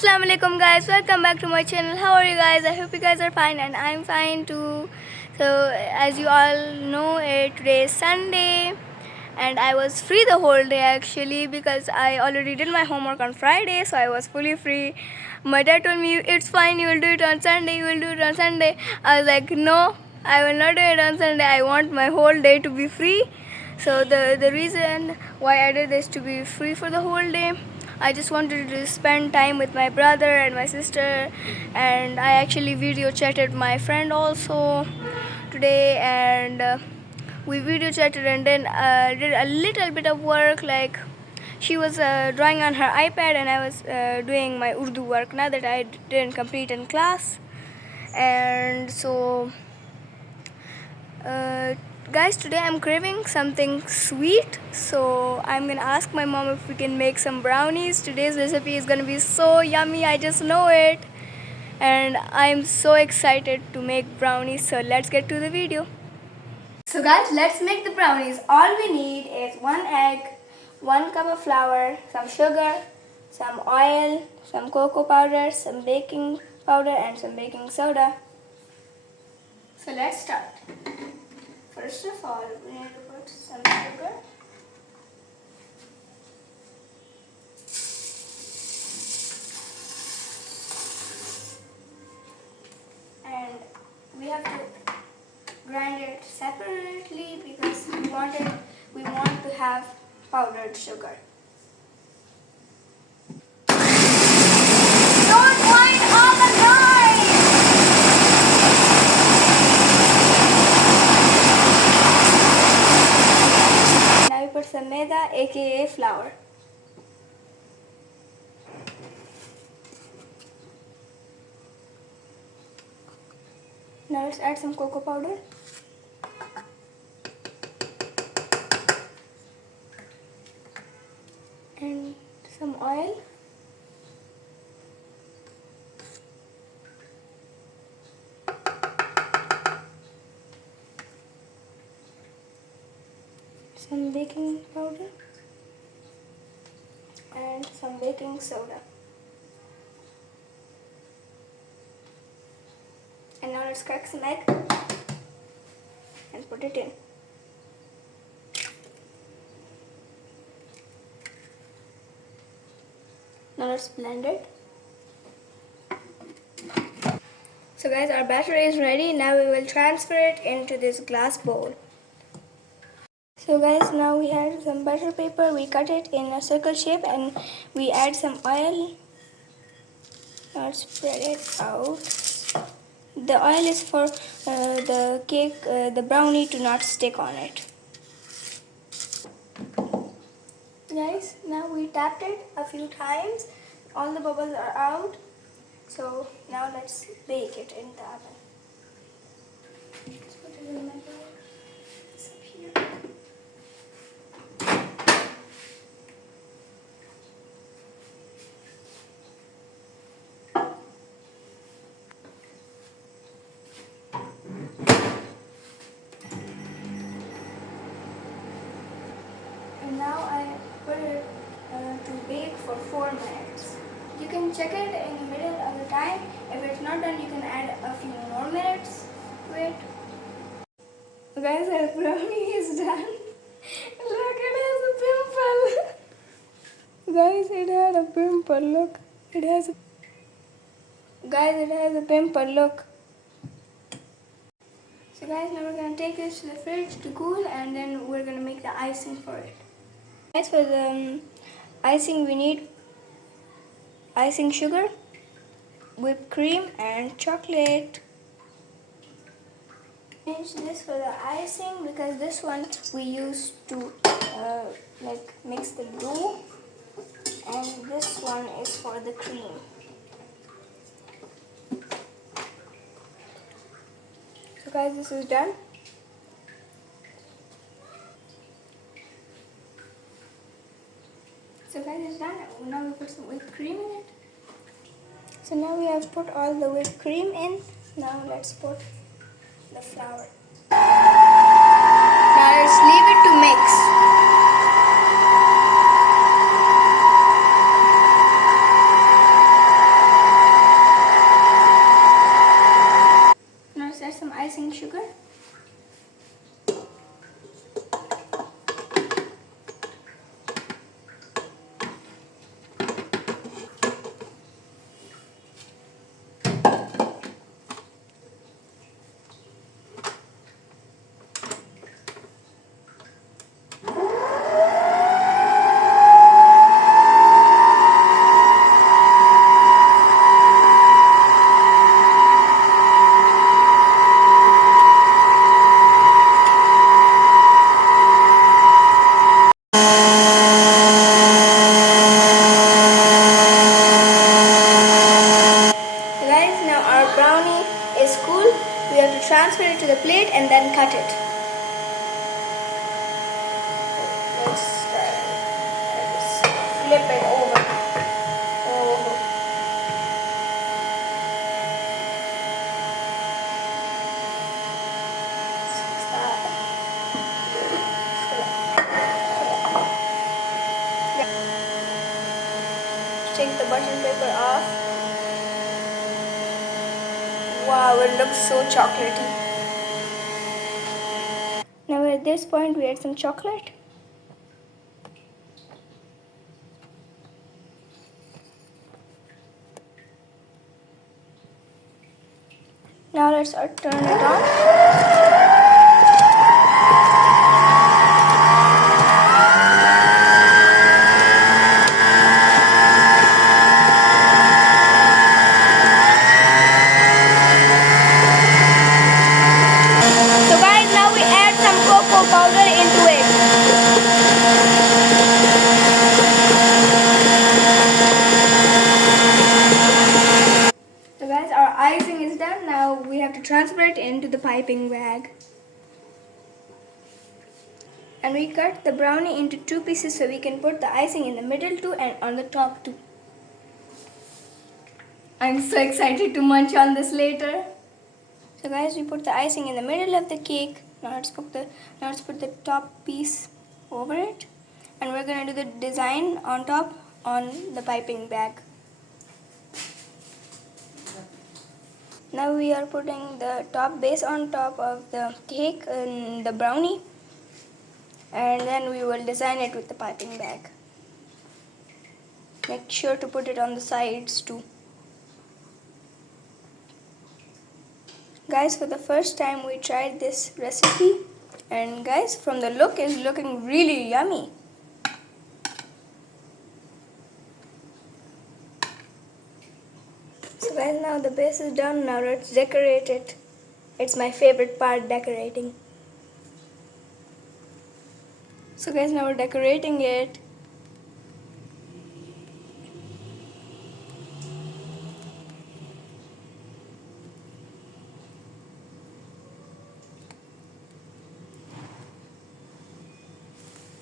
Assalamu alaikum guys, welcome back to my channel. How are you guys? I hope you guys are fine and I'm fine too. So as you all know, today is Sunday and I was free the whole day actually because I already did my homework on Friday, so I was fully free. My dad told me it's fine, you will do it on Sunday, you will do it on Sunday. I was like, no, I will not do it on Sunday. I want my whole day to be free. So the reason why I did this to be free for the whole day, I just wanted to spend time with my brother and my sister, and I actually video chatted my friend also today, and we video chatted and then did a little bit of work. Like she was drawing on her iPad and I was doing my Urdu work now that I didn't complete in class. And so guys, today I'm craving something sweet, so I'm gonna ask my mom if we can make some brownies. Today's recipe is gonna be so yummy, I just know it, and I'm so excited to make brownies. So let's get to the video. So guys, let's make the brownies. All we need is 1 egg, 1 cup of flour, some sugar, some oil, some cocoa powder, some baking powder and some baking soda. So let's start. First of all, we need to put some sugar. And we have to grind it separately because we want to have powdered sugar. Don't grind all the time! Now we put some maida, aka flour. Now let's add some cocoa powder. And some oil. Some baking powder. And some baking soda. And now let's crack some egg and put it in. Now let's blend it. So guys, our batter is ready. Now we will transfer it into this glass bowl. So guys, now we have some butter paper. We cut it in a circle shape and we add some oil. Now let's spread it out. The oil is for the cake, the brownie to not stick on it. Guys, now we tapped it a few times. All the bubbles are out. So now let's bake it in the oven. Let's put it in my bowl. It's up here. And now I put it to bake for 4 minutes. You can check it in the middle of the time. If it's not done, you can add a few more minutes to it. Guys, our brownie is done. Look, it has a pimple. Guys, it had a pimple. Look, it has a... Guys, it has a pimple. Look. So guys, now we're going to take this to the fridge to cool and then we're going to make the icing for it. Guys, for the icing we need icing sugar, whipped cream and chocolate. Change this for the icing because this one we use to like mix the dough, and this one is for the cream. So guys, this is done. So guys, it's done. Now we put some whipped cream in it. So now we have put all the whipped cream in. Now let's put the flour. Now let's leave it to mix. transfer it to the plate and then cut it. Let's just flip it over. Oh. Take the button paper off. Wow, it looks so chocolatey. Now at this point we add some chocolate. Now let's turn it on. So guys, now we add some cocoa powder into it. So guys, our icing is done. Now we have to transfer it into the piping bag. And we cut the brownie into 2 pieces so we can put the icing in the middle too and on the top too. I'm so excited to munch on this later. So guys, we put the icing in the middle of the cake. Now let's put the top piece over it, and we're gonna do the design on top on the piping bag. Now we are putting the top base on top of the cake and the brownie, and then we will design it with the piping bag. Make sure to put it on the sides too. Guys, for the first time we tried this recipe, and guys, from the look it's looking really yummy. So guys, now the base is done. Now let's decorate it. It's my favorite part, decorating. So guys, now we're decorating it.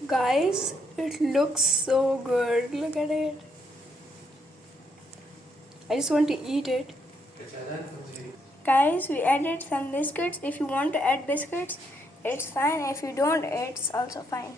Guys, it looks so good. Look at it. I just want to eat it. Guys, we added some biscuits. If you want to add biscuits, it's fine. If you don't, it's also fine.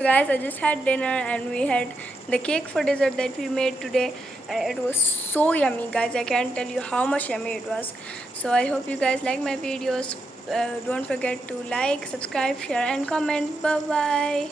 Guys, I just had dinner and we had the cake for dessert that we made today, and it was so yummy, guys. I can't tell you how much yummy it was. So I hope you guys like my videos. Don't forget to like, subscribe, share and comment. Bye bye.